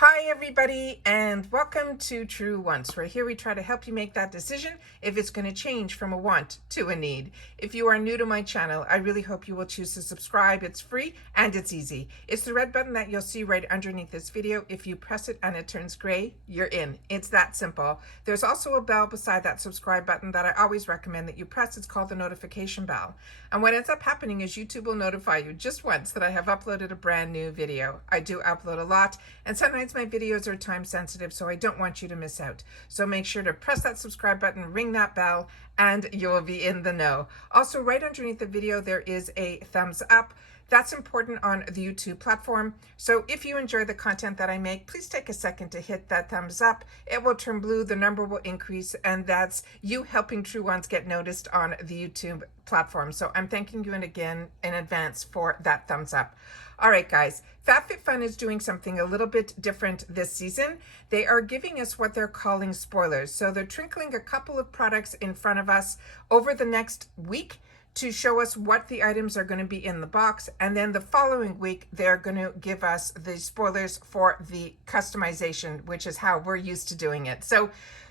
Hi everybody, and welcome to True Wants, where here we try to help you make that decision if it's going to change from a want to a need. If you are new to my channel, I really hope you will choose to subscribe. It's free and it's easy. It's the red button that you'll see right underneath this video. If you press it and it turns gray, you're in. It's that simple. There's also a bell beside that subscribe button that I always recommend that you press. It's called the notification bell. And what ends up happening is YouTube will notify you just once that I have uploaded a brand new video. I do upload a lot, and sometimes my videos are time sensitive, so I don't want you to miss out. So make sure to press that subscribe button, ring that bell, and you will be in the know. Also, right underneath the video, there is a thumbs up. That's important on the YouTube platform. So if you enjoy the content that I make, please take a second to hit that thumbs up. It will turn blue, the number will increase, and that's you helping True Ones get noticed on the YouTube platform. So I'm thanking you again in advance for that thumbs up. All right, guys, FabFitFun is doing something a little bit different this season. They are giving us what they're calling spoilers. So they're trickling a couple of products in front of us over the next week to show us what the items are going to be in the box. And then the following week, they're going to give us the spoilers for the customization, which is how we're used to doing it. So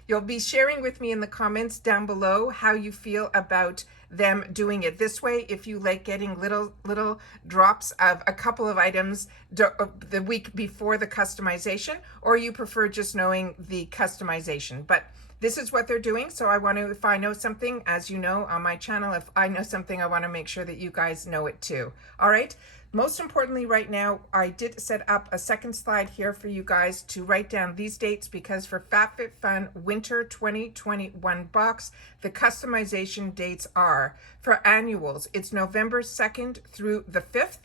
you'll be sharing with me in the comments down below how you feel about them doing it this way, if you like getting little drops of a couple of items the week before the customization, or you prefer just knowing the customization. But this is what they're doing. So I want to, if I know something, as you know on my channel, if I know something, I want to make sure that you guys know it too. All right. Most importantly, right now, I did set up a second slide here for you guys to write down these dates, because for FabFitFun Winter 2021 box, the customization dates are for annuals, it's November 2nd through the 5th.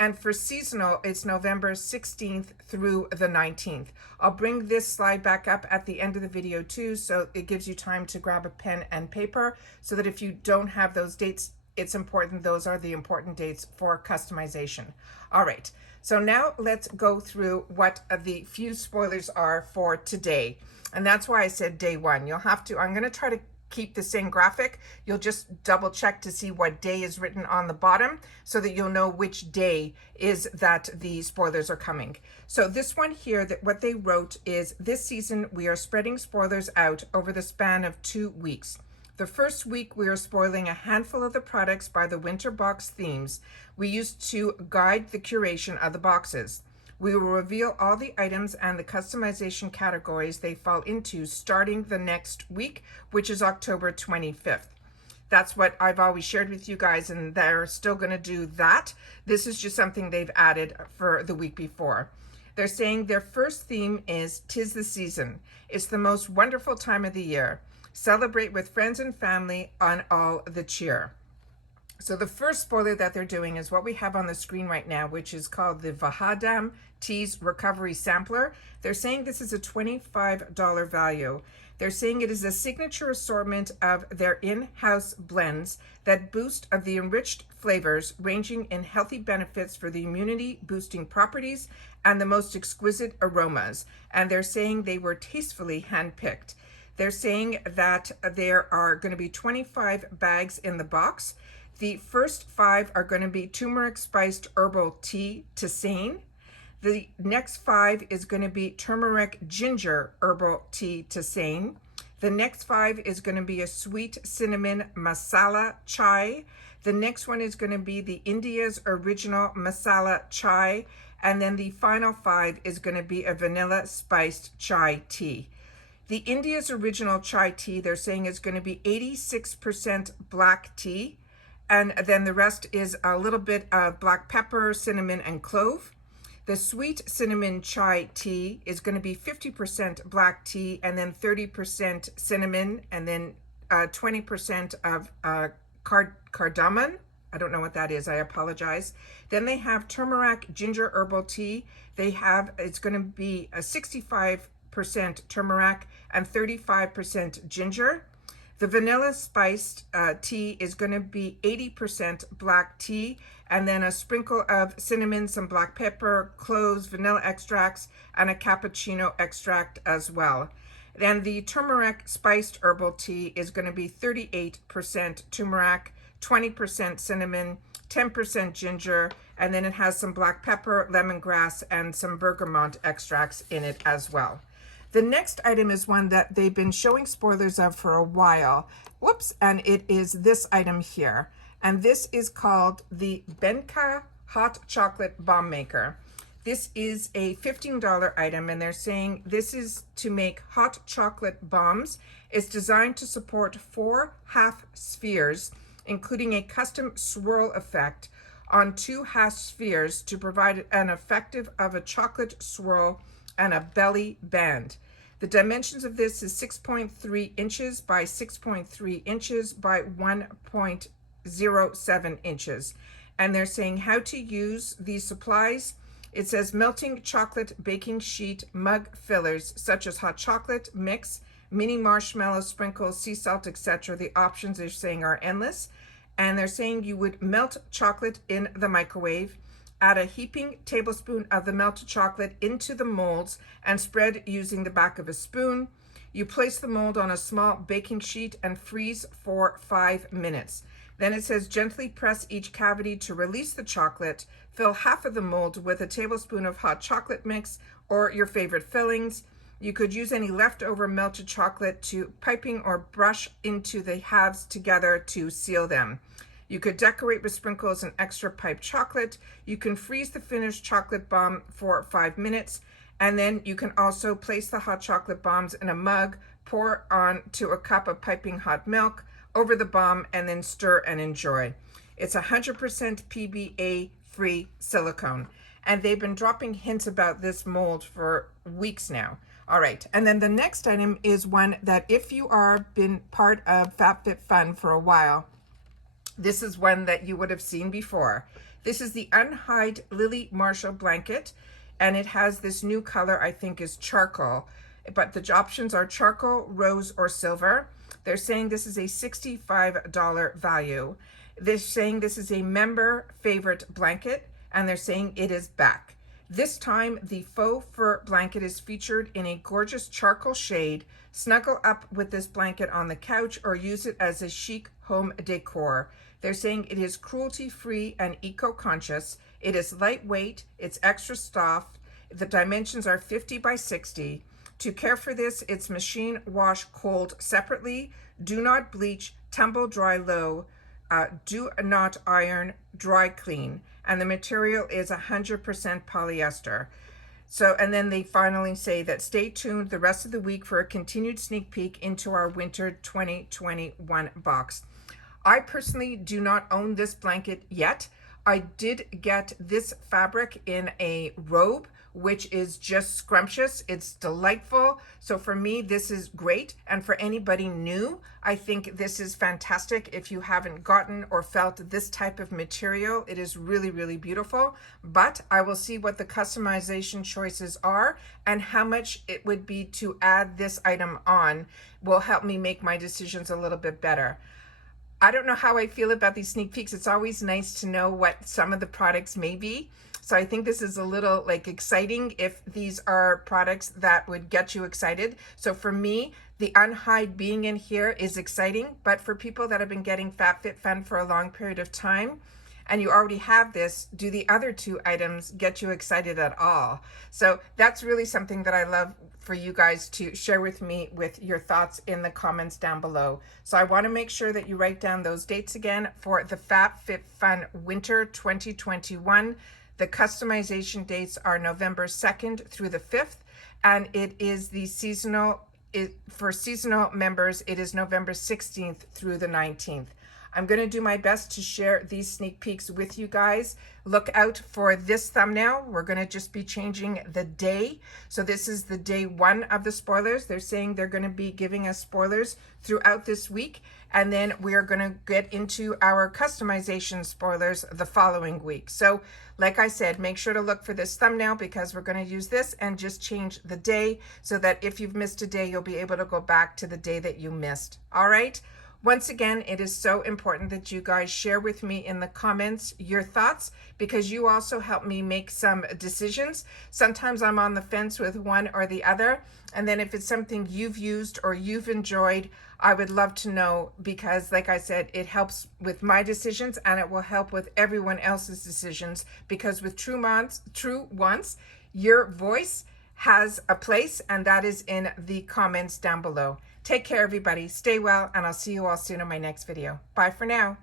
And for seasonal, it's November 16th through the 19th. I'll bring this slide back up at the end of the video too, so it gives you time to grab a pen and paper, so that if you don't have those dates, it's important. Those are the important dates for customization. All right, so now let's go through what the few spoilers are for today. And that's why I said day one. You'll have to, I'm going to try to keep the same graphic. You'll just double check to see what day is written on the bottom, so that you'll know which day is that the spoilers are coming. So this one here, that what they wrote is, this season we are spreading spoilers out over the span of 2 weeks. The first week, we are spoiling a handful of the products by the winter box themes we used to guide the curation of the boxes. We will reveal all the items and the customization categories they fall into starting the next week, which is October 25th. That's what I've always shared with you guys, and they're still going to do that. This is just something they've added for the week before. They're saying their first theme is 'Tis the Season. It's the most wonderful time of the year. Celebrate with friends and family on all the cheer. So the first spoiler that they're doing is what we have on the screen right now, which is called the Vahadam Teas Recovery Sampler. They're saying this is a $25 value. They're saying it is a signature assortment of their in-house blends that boost of the enriched flavors, ranging in healthy benefits for the immunity boosting properties and the most exquisite aromas. And they're saying they were tastefully handpicked. They're saying that there are going to be 25 bags in the box. The first 5 are going to be turmeric spiced herbal tea tisane. The next 5 is going to be turmeric ginger herbal tea tisane. The next 5 is going to be a sweet cinnamon masala chai. The next one is going to be the India's original masala chai. And then the final 5 is going to be a vanilla spiced chai tea. The India's original chai tea, they're saying, is going to be 86% black tea. And then the rest is a little bit of black pepper, cinnamon, and clove. The sweet cinnamon chai tea is going to be 50% black tea, and then 30% cinnamon, and then 20% of cardamom. I don't know what that is. I apologize. Then they have turmeric ginger herbal tea. It's going to be a 65% turmeric and 35% ginger. The vanilla spiced tea is going to be 80% black tea, and then a sprinkle of cinnamon, some black pepper, cloves, vanilla extracts, and a cappuccino extract as well. Then the turmeric spiced herbal tea is going to be 38% turmeric, 20% cinnamon, 10% ginger, And then it has some black pepper, lemongrass, and some bergamot extracts in it as well. The next item is one that they've been showing spoilers of for a while. Whoops, and it is this item here. And this is called the Benka Hot Chocolate Bomb Maker. This is a $15 item, and they're saying this is to make hot chocolate bombs. It's designed to support 4 half spheres, including a custom swirl effect on 2 half spheres to provide an effective of a chocolate swirl and a belly band. The dimensions of this is 6.3 inches by 6.3 inches by 1.07 inches. And they're saying how to use these supplies. It says melting chocolate baking sheet mug fillers such as hot chocolate mix, mini marshmallow sprinkles, sea salt, etc. The options they're saying are endless. And they're saying you would melt chocolate in the microwave, add a heaping tablespoon of the melted chocolate into the molds and spread using the back of a spoon. You place the mold on a small baking sheet and freeze for 5 minutes. Then it says gently press each cavity to release the chocolate. Fill half of the mold with a tablespoon of hot chocolate mix or your favorite fillings. You could use any leftover melted chocolate to piping or brush into the halves together to seal them. You could decorate with sprinkles and extra piped chocolate. You can freeze the finished chocolate bomb for 5 minutes. And then you can also place the hot chocolate bombs in a mug, pour onto a cup of piping hot milk over the bomb, and then stir and enjoy. It's 100% PBA free silicone. And they've been dropping hints about this mold for weeks now. All right, and then the next item is one that if you are been part of FabFitFun for a while, this is one that you would have seen before. This is the Unhide Lily Marshall blanket, and it has this new color, I think is charcoal, but the options are charcoal, rose, or silver. They're saying this is a $65 value. They're saying this is a member favorite blanket, and they're saying it is back. This time, the faux fur blanket is featured in a gorgeous charcoal shade. Snuggle up with this blanket on the couch or use it as a chic home decor. They're saying it is cruelty-free and eco-conscious. It is lightweight. It's extra soft. The dimensions are 50 by 60. To care for this, it's machine wash cold separately. Do not bleach, tumble dry low. Do not iron, dry clean. And the material is 100% polyester. So, and then they finally say that stay tuned the rest of the week for a continued sneak peek into our winter 2021 box. I personally do not own this blanket yet. I did get this fabric in a robe, which is just scrumptious. It's delightful. So for me, this is great. And for anybody new, I think this is fantastic. If you haven't gotten or felt this type of material, it is really, really beautiful. But I will see what the customization choices are and how much it would be to add this item on will help me make my decisions a little bit better. I don't know how I feel about these sneak peeks. It's always nice to know what some of the products may be. So I think this is a little like exciting if these are products that would get you excited. So for me, the Unhide being in here is exciting, but for people that have been getting FabFitFun for a long period of time, and you already have this, do the other 2 items get you excited at all? So that's really something that I love for you guys to share with me with your thoughts in the comments down below. So I want to make sure that you write down those dates again for the FabFitFun Winter 2021. The customization dates are November 2nd through the 5th, and it is the seasonal, for seasonal members, it is November 16th through the 19th. I'm going to do my best to share these sneak peeks with you guys. Look out for this thumbnail. We're going to just be changing the day. So this is the day 1 of the spoilers. They're saying they're going to be giving us spoilers throughout this week. And then we're going to get into our customization spoilers the following week. So like I said, make sure to look for this thumbnail because we're going to use this and just change the day so that if you've missed a day, you'll be able to go back to the day that you missed. All right. Once again, it is so important that you guys share with me in the comments your thoughts, because you also help me make some decisions. Sometimes I'm on the fence with one or the other, and then if it's something you've used or you've enjoyed, I would love to know, because like I said, it helps with my decisions and it will help with everyone else's decisions, because with True Wants, your voice has a place, and that is in the comments down below. Take care, everybody. Stay well, and I'll see you all soon in my next video. Bye for now.